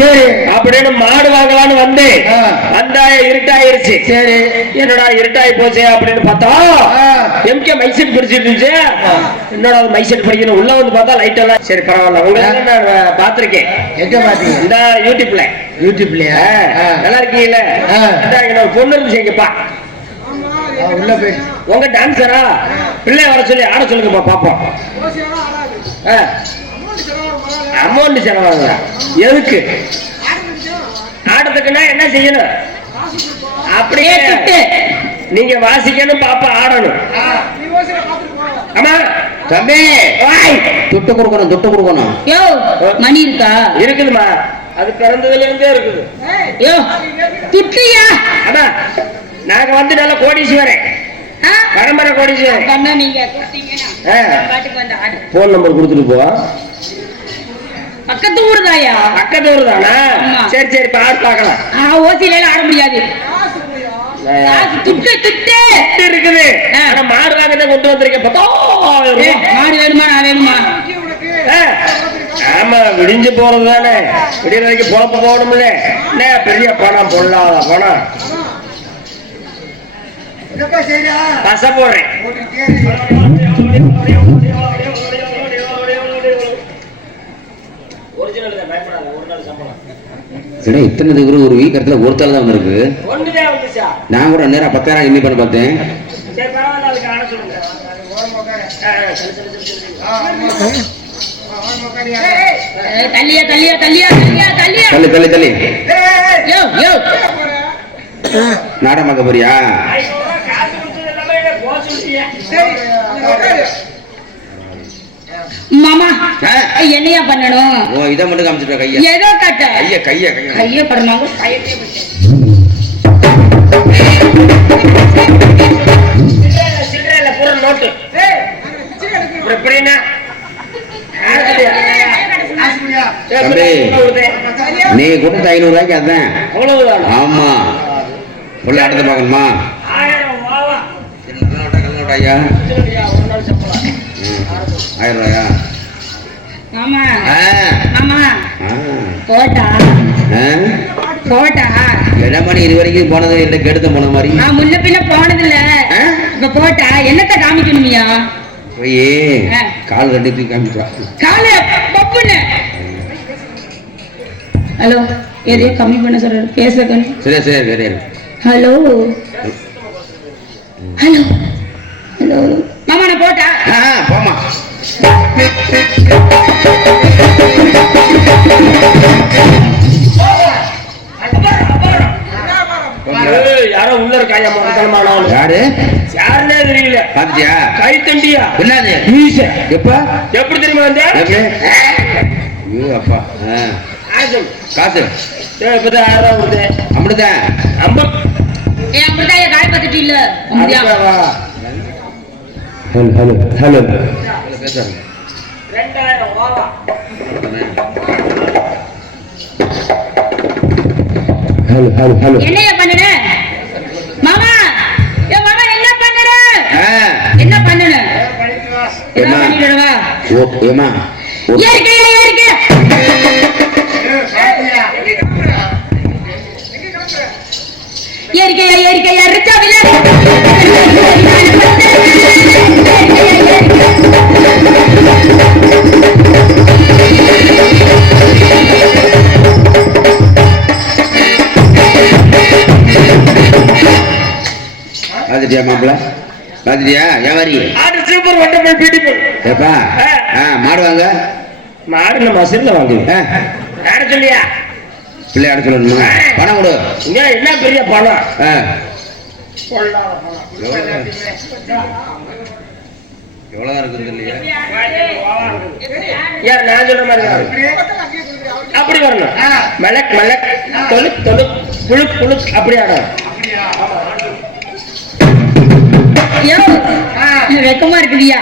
சரி. அப்படின்னு மாடு வாங்கலாம்னு வந்தேன். ஆ. வந்தா இருட்டாயிருச்சு. சரி. என்னடா இருட்டாயி போச்சே அப்படின்னு பார்த்தா ஆ. எம்கே மைசெட் பிடிச்சிட்டு இருந்துச்சு. என்னடா மைசெட் படிக்கணும். உள்ள வந்து பார்த்தா லைட் எல்லாம் சரி பரவாயில்ல. நான் பார்த்திருக்கேன். எங்க பாத்தீங்க இந்த யூடியூப்ல. யூடியூப்லயா? ஆ, நல்லா இருக்கீங்கல்ல ஆா. ஒரு பொண்ணு இருந்துச்சு இங்கப்பா ஆ, உள்ள போய். உங்க டான்சரா பிள்ளைய வர சொல்லி ஆட சொல்லுங்கப்பா பாப்போம். அமௌண்ட் செலவாகுதா? எதுக்கு? ஆடுறதுக்குன்னா என்ன செய்யணும்? அப்படியே. நீங்க வாசிக்கணும் பாப்பா ஆடணும். ஆமா? தம்பி வாய். துட்டு கொடுக்கணும் துட்டு கொடுக்கணும். யோ மணி இருக்கா? இருக்குதுமா அது பிறந்ததுல இருந்தே இருக்குது. யோ துட்டியா ஆமா. நாங்க வந்து நல்ல கோடீஸ்வரன்? பரம்பரை கோடீஸ்வரன். போன் நம்பர் கொடுத்துட்டு போ. பக்கத்து ஊருதாயா பக்கத்து ஊர் தானா. சரி சரி ஆடு பார்க்கலாம். ஆ ஓசியில எல்லாம் ஆட முடியாது. துட்டு துட்டு துட்டு இருக்குது. ஆ. ஆனா மாடு வாங்கத்தை கொண்டு வந்திருக்கேன். மாடு வேணுமா நான் வேணுமா. ஆமா விடிஞ்சு போறது தானே. விடிய வரைக்கும் பொழப்பு போகணும்ல என்ன பெரிய பணம் பொல்லாத பணம். பச போடுறேன். சரி இத்தனை இதுக்கு ஒரு வீக் இடத்துல ஒருத்தர் தான் வந்திருக்கு. நான் கூட நேரா பத்தாயிரம் எண்ணி பண்ண பார்த்தேன். சரி பரவாயில்ல அதுக்கு ஆன சொல்லுங்க. ஆ, ஆ, சரி, சரி, சரி, சரி. ஏ, தள்ளியா தள்ளியா தள்ளியா தள்ளியா தள்ளியா தள்ளி தள்ளி தள்ளி யோ யோ நாடகம் பார்க்க போறியா ஐநூறு ரூபாய் காசு கொடுத்தது எல்லாமே என்னை போக சொல்லிட்டியே. மாமா. என்னையா பண்ணணும்? ஓ இதை மட்டும் காமிச்சிட்டு கைய. ஏதோ காட்ட. கைய கைய கைய. கைய படமாங்க கையத்தே பூரா நோட்டு. கொடுத்தே? நீ கொடுத்த ஐநூறு ரூபாய்க்கு அதான் அவ்வளவுதானா? ஆமா. உள்ள ஆட்டத்தை பார்க்கணுமா? ஆயிரம் ரூபாவா? சரி, நல்ல போட்டா? பண்ணி இது வரைக்கும் போனது இல்லை கெடுத்த போன மாதிரி? நான் முன்ன பின்ன போனதில்ல. ஆ? இப்ப போட்டா? என்னத்த காமிக்கணுமியா? போய். கால் கட்டி தூக்கி காமிச்சிட்டா கால பப்புன்னு. ஹலோ எதையும் கம்மி பண்ண சொல்றாரு. பேச கம்மி சரியா சரியா சரியா ஹலோ. ஹலோ. ஹலோ. மாமா நான் போட்டா? போமா ஏய், யாரோ? உள்ள இருக்காயா முகத்தனமான ஆளு. யாரு? யாருன்னே தெரியல. பாத்துட்டியா கை தண்டியா என்னது. எப்ப? எப்படி தெரியுமா வந்த ஐயோ அப்பா. காசு. இப்பதான். ஏன் என் காய பார்த்துட்டு இல்ல? Hello hello hello. ரெண்டாயிரம்? Hello hello hello. என்னைய பண்ணுன மாமா ஏ மாமா என்ன பண்ணுன ஆ என்ன பண்ணுன என்ன என்ன? பண்ணிடுவா ஓ ஏமா ஏறிக்கையா ஏறிக்கையா ரிச்சாவில பாத்துட்டியா மாப்பிள பாத்துட்டியா? வியாபாரி? ஆடு சூப்பர் வட்டப்பல் பியூட்டிஃபுல் ஏப்பா? ஆ. மாடு வாங்க. மாடு நம்ம மசில்ல வாங்குவோம் ஆ. யார சொல்லியா? பிள்ளை ஆட சொல்லணுமா? பணம் கொடு. இங்க என்ன பெரிய பணம். எவ்வளவுதான் இருக்குது இல்லையா யார் நான் சொல்ற மாதிரி. அப்படி வரணும். மலக் மலக் தொழுக் தொழுக் புழுக் புழுக் அப்படி ஆடணும் வெக்கமா இருக்குதியா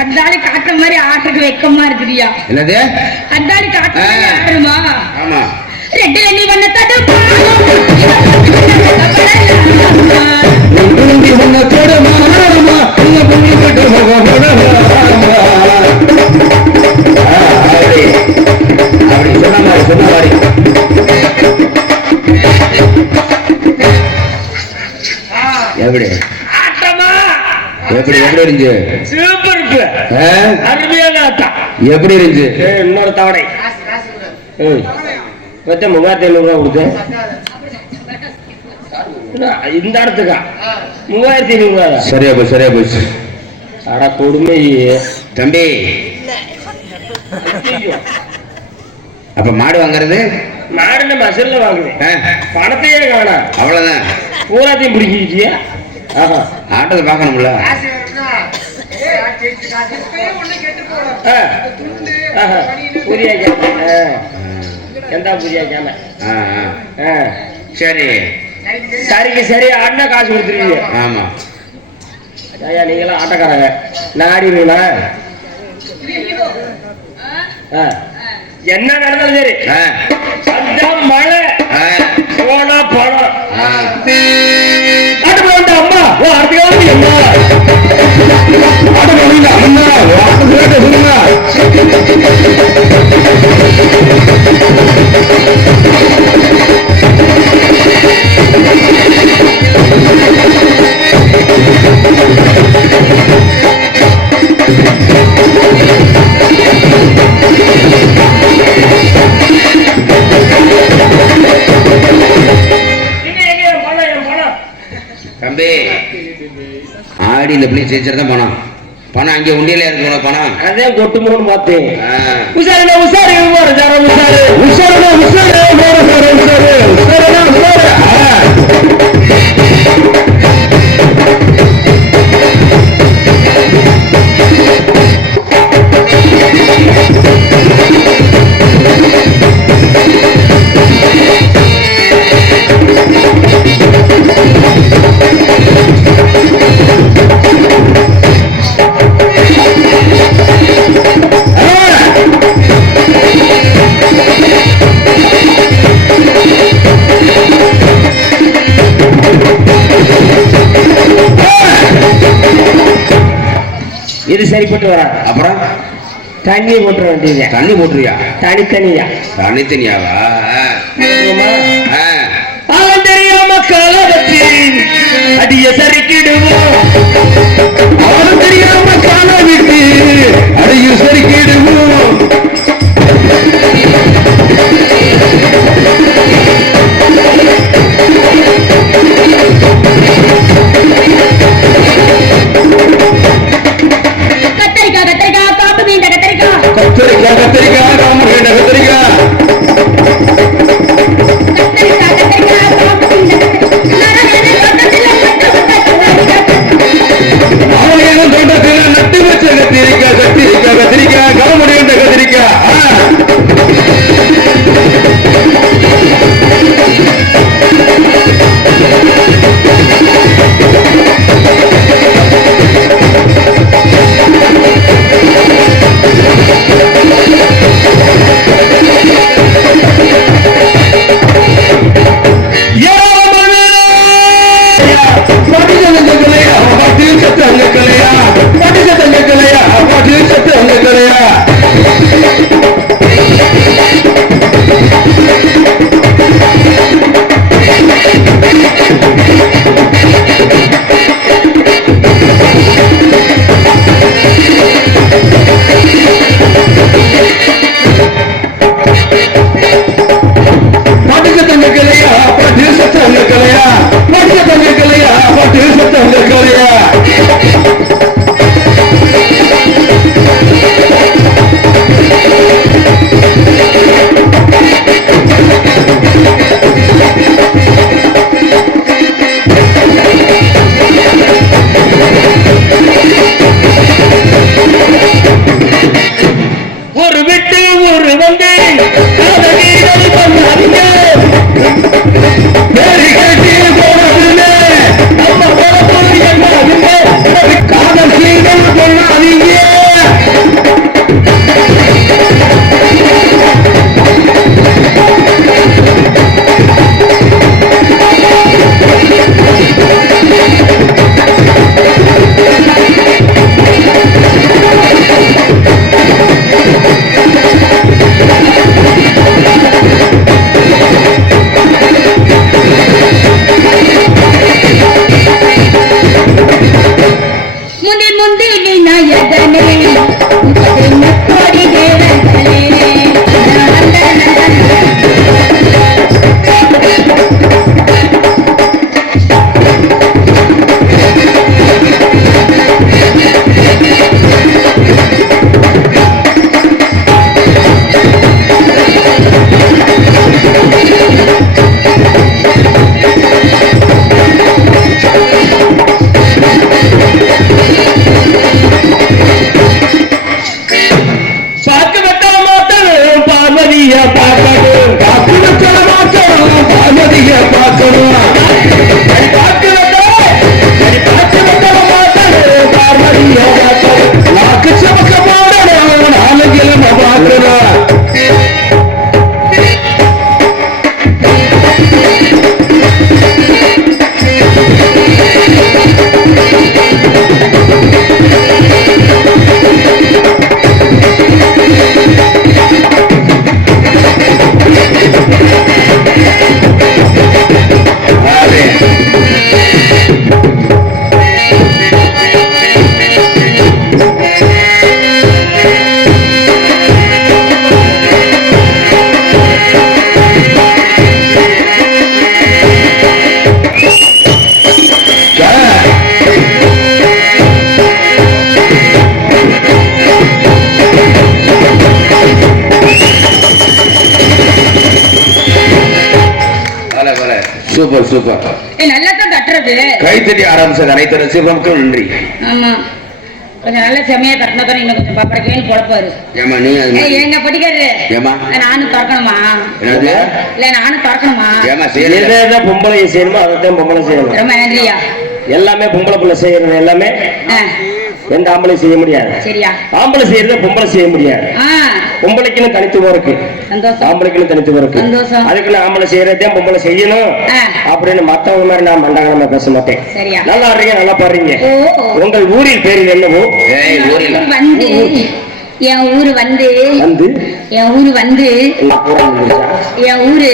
அந்தாடி மாதிரி ஆட்டுக்கு வெக்கமா இருக்குதியா என்னது? அந்தாடி காட்டுற மாதிரி ஆடுமா? எப்படி? எப்படி இருந்துச்சு? சூப்பர் இப்ப. ஆ? அருமையான ஆட்டம் எப்படி இருந்துச்சு? இன்னொரு தவணை. மொத்தம் மூவாயிரத்தி ஐநூறு ரூபா கொடுத்தேன் இந்த இடத்துக்கா? மூவாயிரத்தி ஐநூறு ரூபா சரியா போச்சு சரியா போச்சு. அட கொடுமை தம்பி. அப்ப மாடு வாங்குறது? நாடு நம்ம அசல்ல வாங்குவேன். பணத்தையே காணா. அவ்வளவுதான். பூராத்தையும் ஆஹா ஆட்டத்தை பார்க்கணும்ல. புதிய கேம எந்த புதிய கேம. சரி. சரிக்கு சரி அண்ணன் காசு கொடுத்துருவீங்க. ஆமா. ஐயா நீங்களாம் ஆட்டக்காரங்க. நான் ஆடிடுவீங்களா. என்ன நடந்தாலும் சரி. மழை போனா பணம் அடுத்த அம்மா ஜெயிச்சிருந்தா பணம் பணம் அங்கே உண்டியில இருக்கணும் பணம் அதே கொட்டுமோன்னு பார்த்தேன் ஆ. உசாரில உசாரி உமாரு ஜாரம் உசாரு உஷாரா உஷாரா உஷாரா உஷாரா உஷாரா சரிப்பட்டு வரா அப்புறம்? தண்ணியை போட்டுற வேண்டியது. தண்ணி போட்டுருவியா தனித்தனியா. தண்ணி தனியாவா ஆ. அவன் தெரியாம காலவற்றி அடிய சரிக்கிடுவோம் அவனும் தெரியாம காண விட்டு அடையும் சரி சூப்பர் சூப்பர். நல்லா தான் தட்டுறது. கைத்தட்டி ஆரம்பிச்சது அனைத்து ரசிகர்களுக்கும் நன்றி. ஆமா. கொஞ்சம் நல்ல செமையா தட்டினா தான் இன்னும் கொஞ்சம் பப்படக்கேன்னு பொழப்பாரு ஏமா நீ எங்க படிக்காரு ஏமா நானும் திறக்கணுமா? என்னது? இல்ல நானும் திறக்கணுமா? ஏமா எதை பொம்பளை செய்யணுமோ அதைத்தான் பொம்பளை செய்யணும். ரொம்ப நன்றியா. எல்லாமே பொம்பளை பிள்ளை செய்யறது எல்லாமே எந்த ஆம்பளை செய்ய முடியாது. சரியா. ஆம்பளை செய்யறத பொம்பளை செய்ய முடியாது. பொம்பளைக்குன்னு தனித்துவம் இருக்கு. ஆம்பளைக்குன்னு தனித்துவம் இருக்கு. அதுக்குன்னு ஆம்பளை செய்யறதே பொம்பளை செய்யணும். அப்படின்னு மத்தவங்க மாதிரி நான் மண்டகனமா பேச மாட்டேன். சரியா. நல்லா ஆடுறீங்க நல்லா பாடுறீங்க. உங்கள் ஊரில் பேரில் என்னவோ? வந்து என் ஊரு வந்து வந்து? என் ஊரு வந்து பூரா? என் ஊரு